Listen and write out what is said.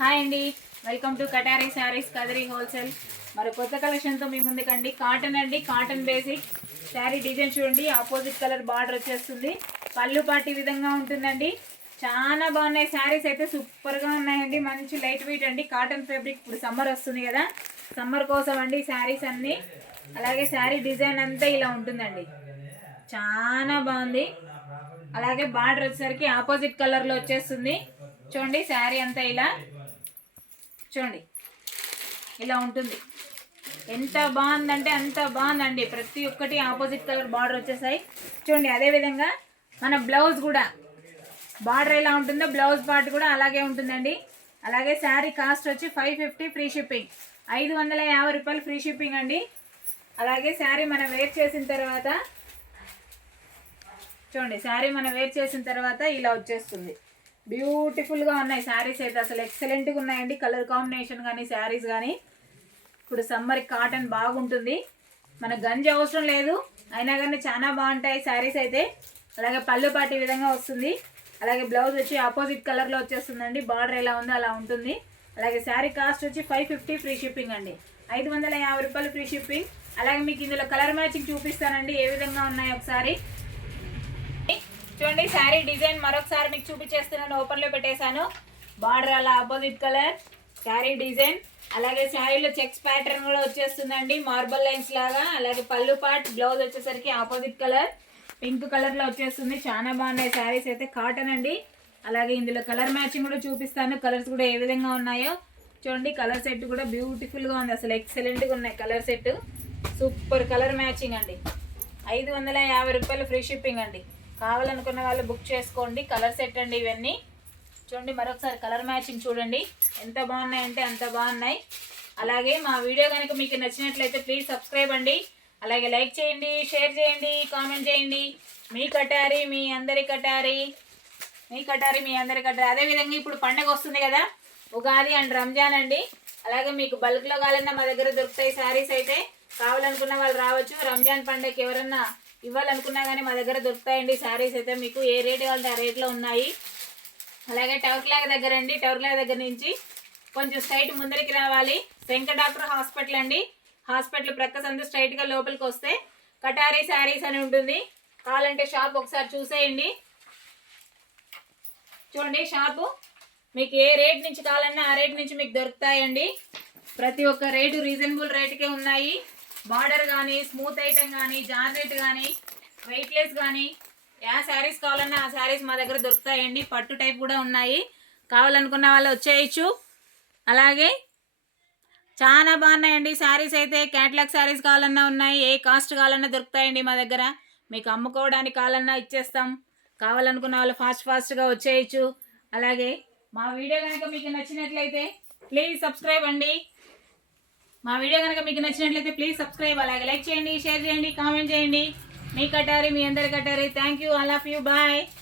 Hi అండి, welcome to కటారీ saris Kadiri wholesale. మరి కొత్త కలెక్షన్తో మీ ముందుకండి. కాటన్ అండి, కాటన్ బేసిక్ శారీ డిజైన్ చూడండి. ఆపోజిట్ కలర్ బార్డర్ వచ్చేస్తుంది. పళ్ళు పాటి విధంగా ఉంటుందండి. చాలా బాగున్నాయి శారీస్ అయితే, సూపర్గా ఉన్నాయండి. మంచి లైట్ వెయిట్ అండి, కాటన్ ఫ్యాబ్రిక్. ఇప్పుడు సమ్మర్ వస్తుంది కదా, సమ్మర్ కోసం అండి శారీస్ అన్నీ. అలాగే శారీ డిజైన్ అంతా ఇలా ఉంటుందండి, చాలా బాగుంది. అలాగే బార్డర్ వచ్చేసరికి ఆపోజిట్ కలర్లో వచ్చేస్తుంది. చూడండి శారీ అంతా ఇలా చూడండి, ఇలా ఉంటుంది. ఎంత బాగుందంటే అంత బాగుందండి. ప్రతి ఒక్కటి ఆపోజిట్ కలర్ బార్డర్ వచ్చేసాయి చూడండి. అదేవిధంగా మన బ్లౌజ్ కూడా బార్డర్ ఎలా ఉంటుందో బ్లౌజ్ పార్ట్ కూడా అలాగే ఉంటుందండి. అలాగే శారీ కాస్ట్ వచ్చి 550 ఫ్రీ షిప్పింగ్, 550 రూపాయలు ఫ్రీ షిప్పింగ్ అండి. అలాగే శారీ మనం వేర్ చేసిన తర్వాత చూడండి, శారీ మనం వేర్ చేసిన తర్వాత ఇలా వచ్చేస్తుంది. బ్యూటిఫుల్గా ఉన్నాయి శారీస్ అయితే, అసలు ఎక్సలెంట్గా ఉన్నాయండి. కలర్ కాంబినేషన్ కానీ శారీస్ కానీ. ఇప్పుడు సమ్మర్కి కాటన్ బాగుంటుంది, మన గంజి అవసరం లేదు, అయినా కానీ చాలా బాగుంటాయి శారీస్ అయితే. అలాగే పళ్ళు పాటి విధంగా వస్తుంది. అలాగే బ్లౌజ్ వచ్చి ఆపోజిట్ కలర్లో వచ్చేస్తుందండి. బార్డర్ ఎలా ఉందో అలా ఉంటుంది. అలాగే శారీ కాస్ట్ వచ్చి 550 ఫ్రీ షిప్పింగ్ అండి, 550 రూపాయలు ఫ్రీ షిప్పింగ్. అలాగే మీకు ఇందులో కలర్ మ్యాచింగ్ చూపిస్తానండి, ఏ విధంగా ఉన్నాయి ఒకసారి చూడండి. శారీ డిజైన్ మరొకసారి మీకు చూపించేస్తున్నాను, ఓపెన్లో పెట్టేశాను. బార్డర్ అలా ఆపోజిట్ కలర్ శారీ డిజైన్. అలాగే శారీలో చెక్స్ ప్యాటర్న్ కూడా వచ్చేస్తుందండి, మార్బల్ లైన్స్ లాగా. అలాగే పళ్ళు పార్ట్, బ్లౌజ్ వచ్చేసరికి ఆపోజిట్ కలర్ పింక్ కలర్లో వచ్చేస్తుంది. చాలా బాగున్నాయి శారీస్ అయితే, కాటన్ అండి. అలాగే ఇందులో కలర్ మ్యాచింగ్ కూడా చూపిస్తాను, కలర్స్ కూడా ఏ విధంగా ఉన్నాయో చూడండి. కలర్ సెట్ కూడా బ్యూటిఫుల్గా ఉంది, అసలు ఎక్సలెంట్గా ఉన్నాయి colour set. Super colour matching అండి, 550 రూపాయలు ఫ్రీ షిప్పింగ్ అండి. కావాలనుకున్న వాళ్ళు బుక్ చేసుకోండి. కలర్ సెట్ అండి ఇవన్నీ. చూడండి మరొకసారి కలర్ మ్యాచింగ్ చూడండి, ఎంత బాగున్నాయంటే అంత బాగున్నాయి. అలాగే మా వీడియో కనుక మీకు నచ్చినట్లయితే ప్లీజ్ సబ్స్క్రైబ్ అండి. అలాగే లైక్ చేయండి, షేర్ చేయండి, కామెంట్ చేయండి. మీ కటారీ మీ అందరి కటారీ, మీ కటారీ మీ అందరి కటారీ. అదేవిధంగా ఇప్పుడు పండగ వస్తుంది కదా, ఉగాది అండ్ రంజాన్ అండి. అలాగే మీకు బల్క్లో కావాలన్నా మా దగ్గర దొరుకుతాయి శారీస్ అయితే, కావాలనుకున్న వాళ్ళు రావచ్చు. రంజాన్ పండగకి ఎవరన్నా ఇవ్వాలనుకున్నా కానీ మా దగ్గర దొరుకుతాయండి శారీస్ అయితే. మీకు ఏ రేట్ కావాలంటే ఆ రేట్లో ఉన్నాయి. అలాగే టవర్ ఫ్లాగ్ దగ్గర అండి, టవర్ ఫ్లాగ్ దగ్గర నుంచి కొంచెం స్ట్రైట్ ముందరికి రావాలి, శంకర్ డాక్టర్ హాస్పిటల్ అండి. హాస్పిటల్ ప్రక్క సందు స్ట్రైట్గా లోపలికి వస్తే కటారీ శారీస్ అని ఉంటుంది. కావాలంటే షాప్ ఒకసారి చూసేయండి. చూడండి షాపు, మీకు ఏ రేట్ నుంచి కావాలన్నా ఆ రేట్ నుంచి మీకు దొరుకుతాయండి. ప్రతి ఒక్క రేటు రీజనబుల్ రేటుకే ఉన్నాయి. బార్డర్ కానీ, స్మూత్ ఐటమ్ కానీ, జార్జెట్ కానీ, వెయిట్లెస్ కానీ, ఏ శారీస్ కావాలన్నా ఆ శారీస్ మా దగ్గర దొరుకుతాయండి. పట్టు టైప్ కూడా ఉన్నాయి, కావాలనుకున్న వాళ్ళు వచ్చేయచ్చు. అలాగే చాలా బాగున్నాయండి శారీస్ అయితే. క్యాటలాగ్ శారీస్ కావాలన్నా ఉన్నాయి, ఏ కాస్ట్ కావాలన్నా దొరుకుతాయండి మా దగ్గర. మీకు అమ్ముకోవడానికి కావాలన్నా ఇచ్చేస్తాం, కావాలనుకున్న వాళ్ళు ఫాస్ట్గా వచ్చేయచ్చు. అలాగే మా వీడియో కనుక మీకు నచ్చినట్లయితే ప్లీజ్ సబ్స్క్రైబ్ అండి. మా వీడియో కనుక మీకు నచ్చినట్లయితే ప్లీజ్ సబ్స్క్రైబ్. అలాగే లైక్ చేయండి, షేర్ చేయండి, కామెంట్ చేయండి. మీ కటారీ మీ అందరి కటారీ. Thank you, all of you, bye.